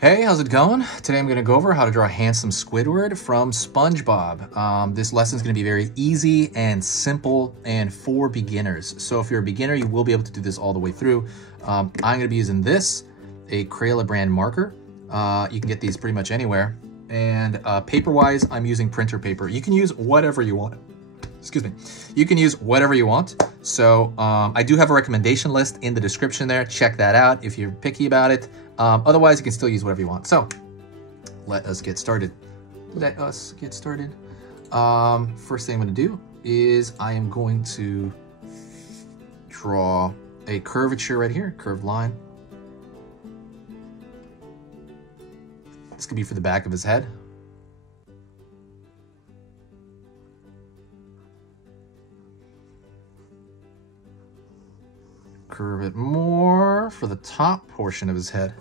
Hey, how's it going? Today I'm going to go over how to draw a handsome Squidward from Spongebob. This lesson is going to be very easy and simple and for beginners. So if you're a beginner, you will be able to do this all the way through. I'm going to be using this, a Crayola brand marker. You can get these pretty much anywhere. And paper-wise, I'm using printer paper. You can use whatever you want. Excuse me. You can use whatever you want. So I do have a recommendation list in the description there. Check that out if you're picky about it. Otherwise, you can still use whatever you want. So let us get started. First thing I'm going to do is I am going to draw a curvature right here, curved line. This could be for the back of his head. Curve it more for the top portion of his head.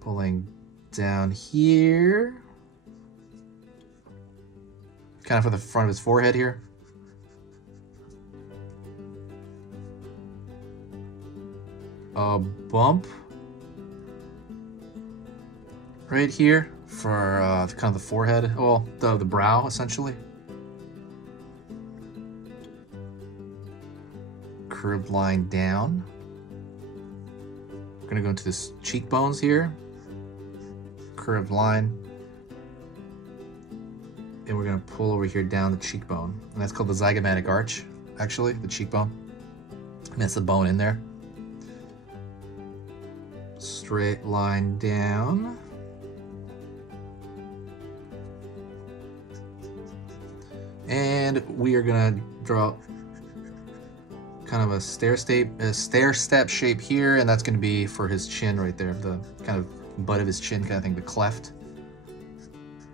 Pulling down here. Kind of for the front of his forehead here. A bump right here for kind of the forehead, well, the brow essentially. Curved line down. We're gonna go into this cheekbones here. Curved line. And we're gonna pull over here down the cheekbone. And that's called the zygomatic arch, actually, the cheekbone. And that's the bone in there. Straight line down. And we are gonna draw kind of a stair step shape here, and that's going to be for his chin right there, the kind of butt of his chin kind of thing, the cleft.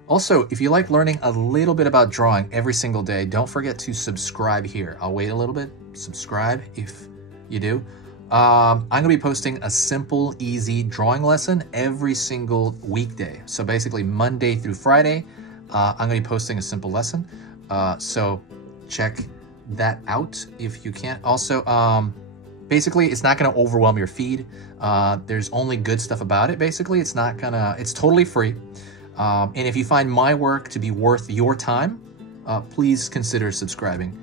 Also, if you like learning a little bit about drawing every single day, don't forget to subscribe here. I'll wait a little bit. Subscribe if you do. I'm going to be posting a simple, easy drawing lesson every single weekday. So basically Monday through Friday, I'm going to be posting a simple lesson. So check that out if you can. Also, basically it's not going to overwhelm your feed. There's only good stuff about it. Basically, it's totally free. And if you find my work to be worth your time, please consider subscribing.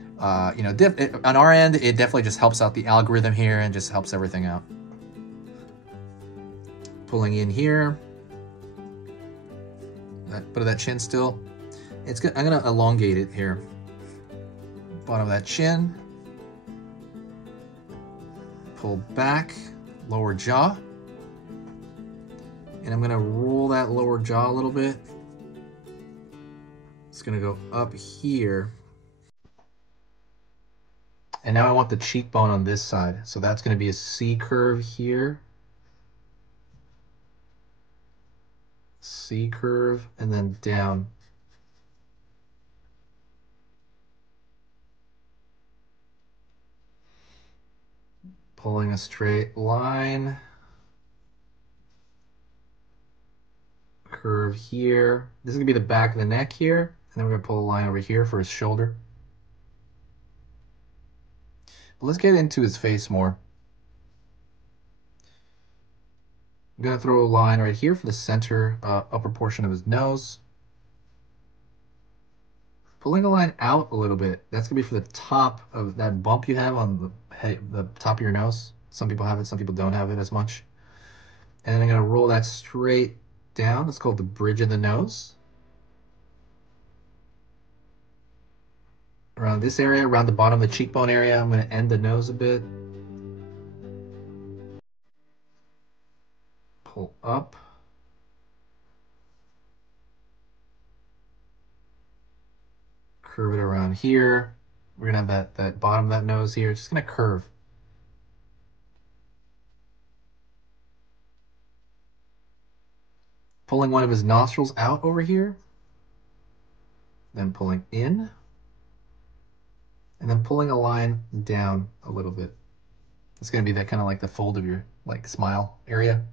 You know, on our end, it definitely just helps out the algorithm here and just helps everything out. Pulling in here, that bit of that chin still. I'm gonna elongate it here. Bottom of that chin, pull back, lower jaw, and I'm gonna roll that lower jaw a little bit. It's gonna go up here. And now I want the cheekbone on this side. So that's gonna be a C curve here. C curve, and then down. Pulling a straight line, curve here. This is gonna be the back of the neck here, and then we're gonna pull a line over here for his shoulder. But let's get into his face more. I'm gonna throw a line right here for the center upper portion of his nose. Pulling a line out a little bit. That's gonna be for the top of that bump you have on the top of your nose. Some people have it, some people don't have it as much. And then I'm gonna roll that straight down. It's called the bridge of the nose. Around this area, around the bottom of the cheekbone area, I'm gonna end the nose a bit. Pull up. Curve it around here. We're gonna have that bottom of that nose here. Just gonna curve. Pulling one of his nostrils out over here. Then pulling in. And then pulling a line down a little bit. It's gonna be that kind of like the fold of your like smile area.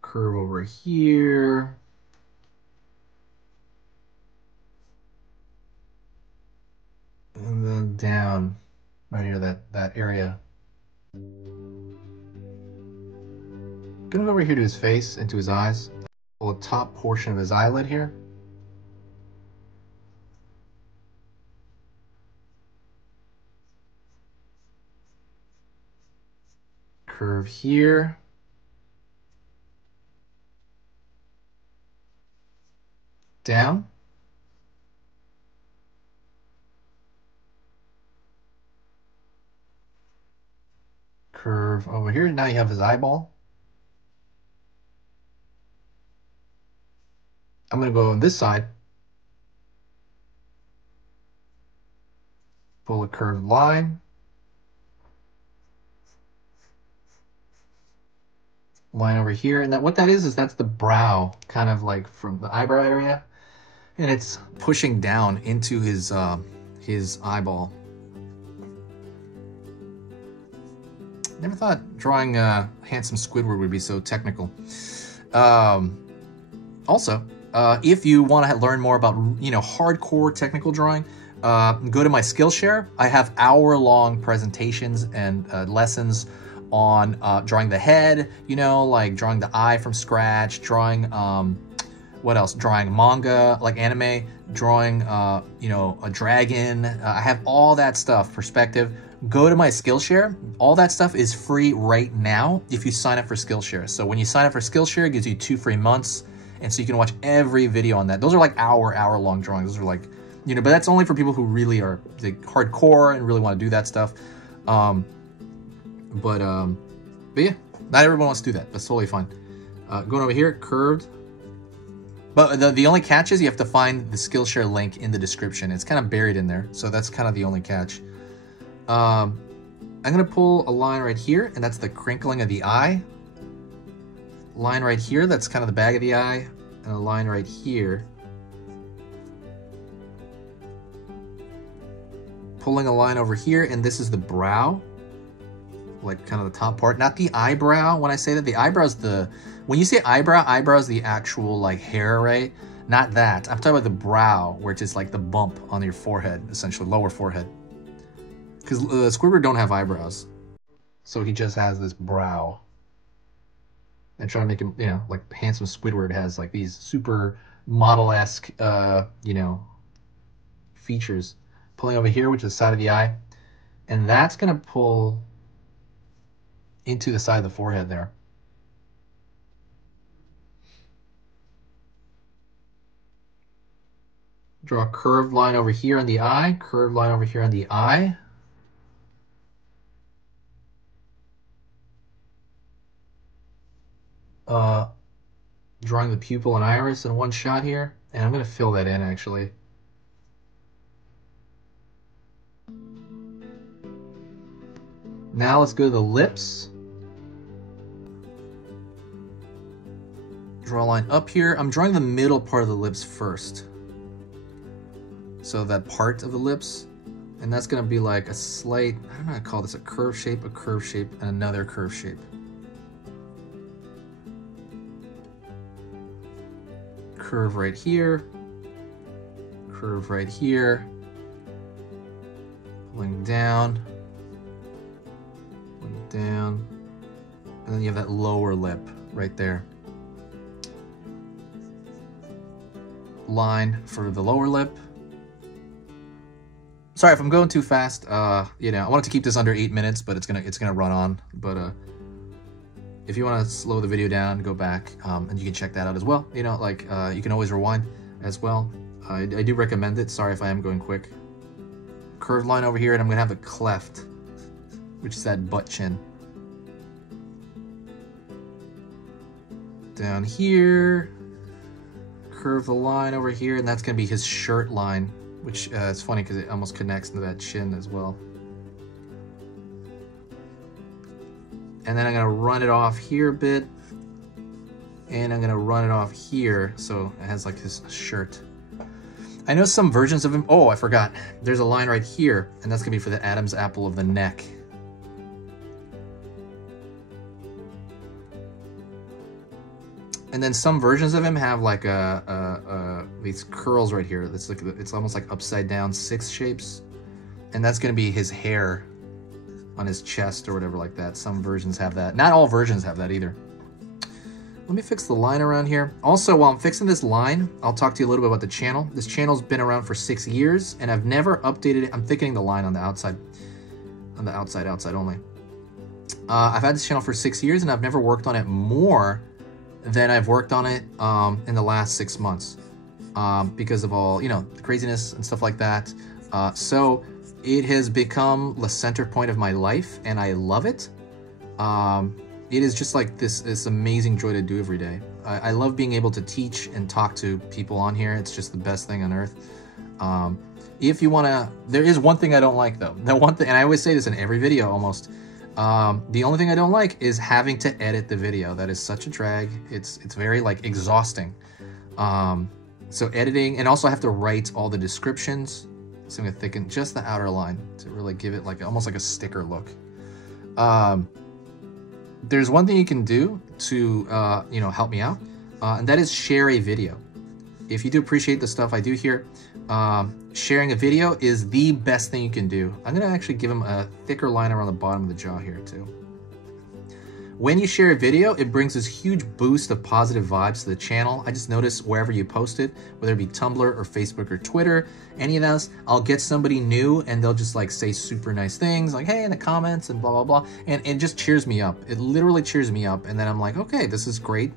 Curve over here. down right here, that area. Gonna go over here to his face and to his eyes. Pull the top portion of his eyelid here. Curve here. Down. Curve over here. Now you have his eyeball. I'm going to go on this side. Pull a curved line. Line over here. And what that is that's the brow, kind of like from the eyebrow area. And it's pushing down into his eyeball. Never thought drawing handsome Squidward would be so technical. Also, if you want to learn more about hardcore technical drawing, go to my Skillshare. I have hour-long presentations and lessons on drawing the head, like drawing the eye from scratch, drawing what else? Drawing manga, like anime, drawing a dragon. I have all that stuff, perspective. Go to my Skillshare. All that stuff is free right now if you sign up for Skillshare. So when you sign up for Skillshare, it gives you 2 free months. And so you can watch every video on that. Those are like hour-long drawings. Those are like, but that's only for people who really are like hardcore and really want to do that stuff. But yeah, not everyone wants to do that. That's totally fine. Going over here, curved. But the only catch is you have to find the Skillshare link in the description. It's kind of buried in there. So that's kind of the only catch. I'm going to pull a line right here, and that's the crinkling of the eye. Line right here, that's kind of the bag of the eye. And a line right here. Pulling a line over here, and this is the brow. Like kind of the top part. Not the eyebrow. When I say that, the eyebrow's when you say eyebrow is the actual like hair, right? Not that. I'm talking about the brow, where it's just like the bump on your forehead, essentially, lower forehead. Because Squidward don't have eyebrows. So he just has this brow. And trying to make him, like handsome Squidward has like these super model-esque, features. Pulling over here, which is the side of the eye. And that's going to pull into the side of the forehead there. Draw a curved line over here on the eye, curved line over here on the eye. Drawing the pupil and iris in one shot here, and I'm going to fill that in actually. Now let's go to the lips. Draw a line up here. I'm drawing the middle part of the lips first. So that part of the lips, and that's going to be like a slight, I don't know how to call this, a curve shape, and another curve shape. Curve right here, curve right here, pulling down, and then you have that lower lip right there. Line for the lower lip. Sorry if I'm going too fast. I wanted to keep this under 8 minutes, but it's gonna run on. But if you want to slow the video down, go back, and you can check that out as well. You can always rewind as well. I do recommend it. Sorry if I am going quick. Curved line over here, and I'm gonna have the cleft, which is that butt chin. Down here, curve the line over here, and that's gonna be his shirt line, which is funny because it almost connects to that chin as well. And then I'm gonna run it off here a bit, and I'm gonna run it off here so it has like his shirt. I know some versions of him, oh, I forgot. There's a line right here, and that's gonna be for the Adam's apple of the neck. And then some versions of him have like these curls right here. It's almost like upside down 6 shapes. And that's going to be his hair on his chest or whatever like that. Some versions have that. Not all versions have that either. Let me fix the line around here. Also, while I'm fixing this line, I'll talk to you a little bit about the channel. This channel's been around for 6 years, and I've never updated it. I'm thickening the line on the outside. On the outside only. I've had this channel for 6 years, and I've never worked on it more than I've worked on it in the last 6 months. Because of all, you know, the craziness and stuff like that. So it has become the center point of my life, and I love it. It is just like this amazing joy to do every day. I love being able to teach and talk to people on here. It's just the best thing on earth. If you want to, there is one thing I don't like though. The one thing, and I always say this in every video almost. The only thing I don't like is having to edit the video. That is such a drag. It's very like exhausting. So editing, and also I have to write all the descriptions. So I'm gonna thicken just the outer line to really give it like almost like a sticker look. There's one thing you can do to you know, help me out, and that is share a video. If you do appreciate the stuff I do here, sharing a video is the best thing you can do. I'm gonna actually give him a thicker line around the bottom of the jaw here too. When you share a video, it brings this huge boost of positive vibes to the channel. I just noticed wherever you post it, whether it be Tumblr or Facebook or Twitter, any of those, I'll get somebody new and they'll just like say super nice things like, hey, in the comments and blah, blah, blah. And it just cheers me up. It literally cheers me up. And then I'm like, okay, this is great.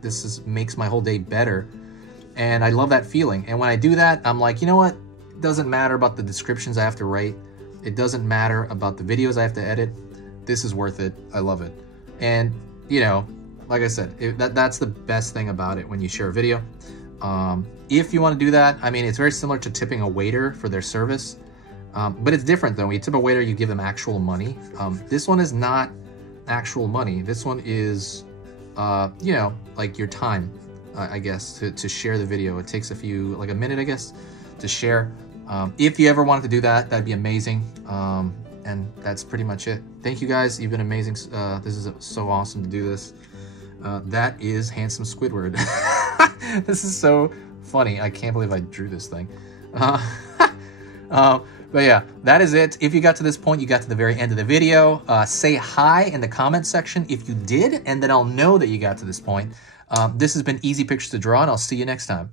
Makes my whole day better. And I love that feeling. And when I do that, I'm like, you know what? It doesn't matter about the descriptions I have to write. It doesn't matter about the videos I have to edit. This is worth it. I love it. And you know, like I said, that's the best thing about it when you share a video. If you want to do that, I mean, it's very similar to tipping a waiter for their service, but it's different though. When you tip a waiter, you give them actual money. This one is not actual money. This one is, you know, like your time, I guess, to share the video. It takes a minute, I guess, to share. If you ever wanted to do that, that'd be amazing. And that's pretty much it. Thank you guys. You've been amazing. This is so awesome to do this. That is handsome Squidward. This is so funny. I can't believe I drew this thing. But yeah, that is it. If you got to this point, you got to the very end of the video, say hi in the comment section if you did, and then I'll know that you got to this point. This has been Easy Pictures to Draw, and I'll see you next time.